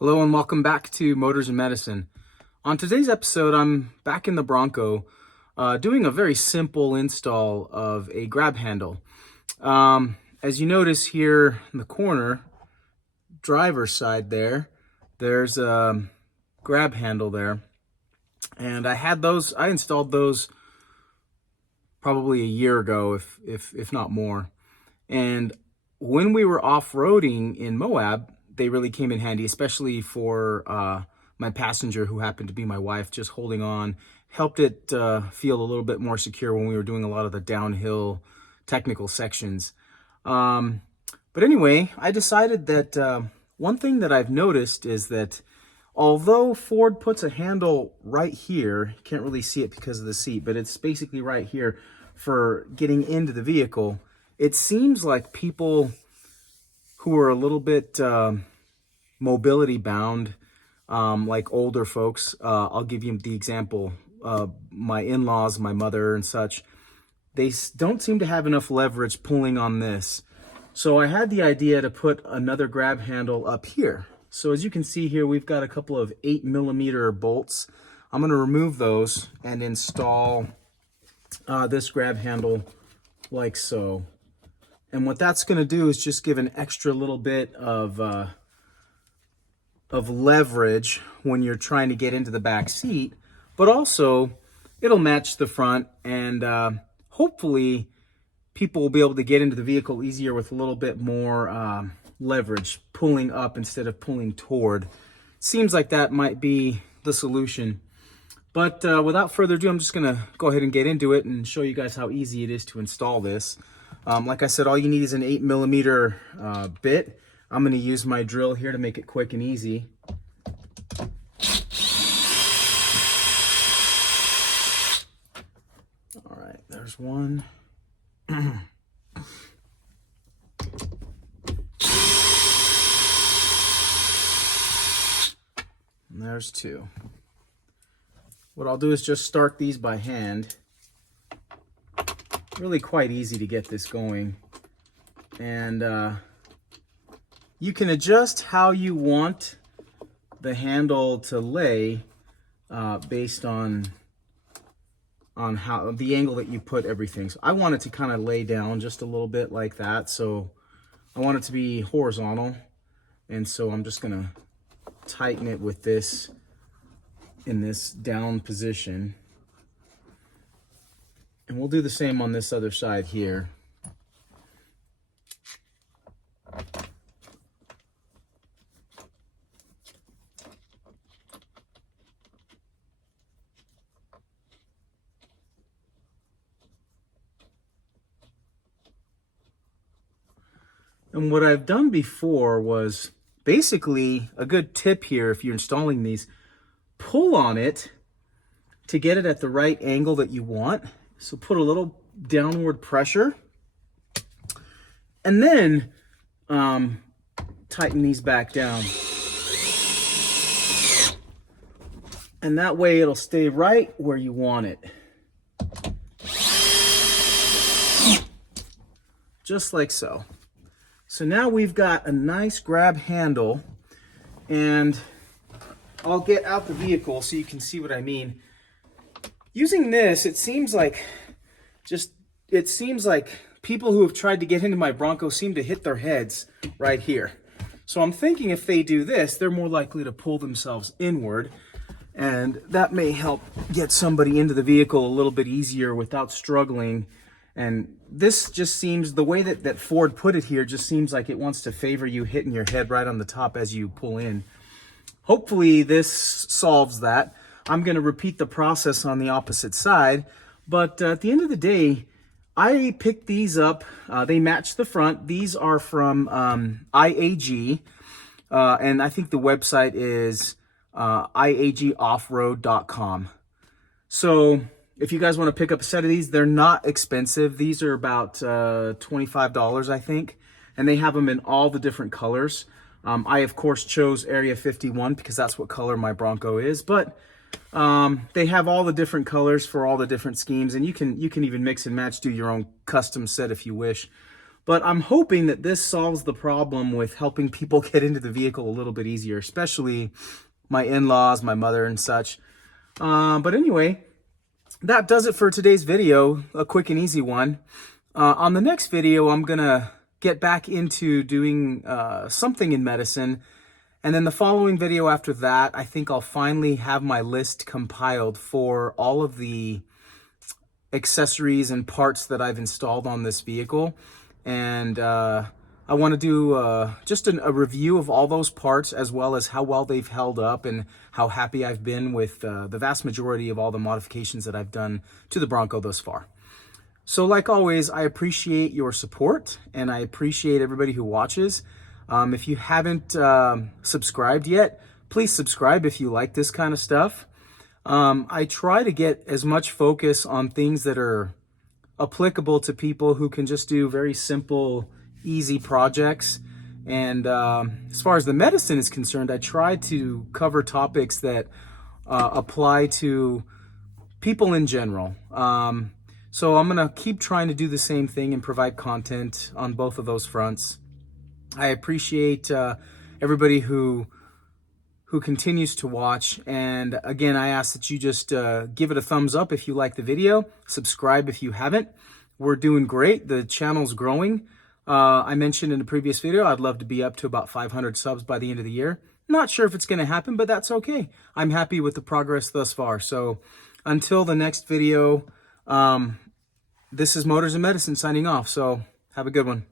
Hello and welcome back to Motors and Medicine. On today's episode, I'm back in the Bronco doing a very simple install of a grab handle. As you notice here in the corner, driver's side there's a grab handle there. And I installed those probably a year ago, if not more. And when we were off-roading in Moab, they really came in handy, especially for my passenger, who happened to be my wife, just holding on. Helped it feel a little bit more secure when we were doing a lot of the downhill technical sections. But anyway, I decided that one thing that I've noticed is that although Ford puts a handle right here, you can't really see it because of the seat, but it's basically right here for getting into the vehicle, it seems like people who are a little bit mobility bound, like older folks, I'll give you the example, my in-laws, my mother and such, they don't seem to have enough leverage pulling on this. So I had the idea to put another grab handle up here. So as you can see here, we've got a couple of 8mm bolts. I'm going to remove those and install this grab handle like so. And what that's going to do is just give an extra little bit of leverage when you're trying to get into the back seat, but also it'll match the front, and hopefully people will be able to get into the vehicle easier with a little bit more leverage, pulling up instead of pulling toward. Seems like that might be the solution. But without further ado, I'm just going to go ahead and get into it and show you guys how easy it is to install this. Like I said, all you need is an 8mm bit. I'm going to use my drill here to make it quick and easy. All right, there's one. And there's two. What I'll do is just start these by hand. Really quite easy to get this going. And you can adjust how you want the handle to lay based on how the angle that you put everything. So I want it to kind of lay down just a little bit like that. So I want it to be horizontal. And so I'm just gonna tighten it with this in this down position. And we'll do the same on this other side here. And what I've done before was basically a good tip here if you're installing these, pull on it to get it at the right angle that you want. So put a little downward pressure and then tighten these back down. And that way it'll stay right where you want it. Just like so. So now we've got a nice grab handle, and I'll get out the vehicle so you can see what I mean. Using this, it seems like people who have tried to get into my Bronco seem to hit their heads right here. So I'm thinking if they do this, they're more likely to pull themselves inward, and that may help get somebody into the vehicle a little bit easier without struggling. And this just seems, the way that Ford put it here just seems like it wants to favor you hitting your head right on the top as you pull in. Hopefully this solves that. I'm going to repeat the process on the opposite side, but at the end of the day, I picked these up. They match the front. These are from IAG, and I think the website is IAGoffroad.com. So if you guys want to pick up a set of these, they're not expensive. These are about $25, I think, and they have them in all the different colors. I, of course, chose Area 51 because that's what color my Bronco is, but they have all the different colors for all the different schemes, and you can even mix and match, do your own custom set if you wish. But I'm hoping that this solves the problem with helping people get into the vehicle a little bit easier, especially my in-laws, my mother and such. But anyway, that does it for today's video, a quick and easy one. On the next video, I'm gonna get back into doing something in medicine. And then the following video after that, I think I'll finally have my list compiled for all of the accessories and parts that I've installed on this vehicle. And I want to do just a review of all those parts, as well as how well they've held up and how happy I've been with the vast majority of all the modifications that I've done to the Bronco thus far. So like always, I appreciate your support and I appreciate everybody who watches. If you haven't subscribed yet, please subscribe if you like this kind of stuff. I try to get as much focus on things that are applicable to people who can just do very simple, easy projects. And as far as the medicine is concerned, I try to cover topics that apply to people in general. So I'm going to keep trying to do the same thing and provide content on both of those fronts. I appreciate everybody who continues to watch. And again, I ask that you just give it a thumbs up if you like the video, subscribe if you haven't. We're doing great. The channel's growing. I mentioned in a previous video, I'd love to be up to about 500 subs by the end of the year. Not sure if it's going to happen, but that's okay. I'm happy with the progress thus far. So until the next video, this is Motors and Medicine signing off. So have a good one.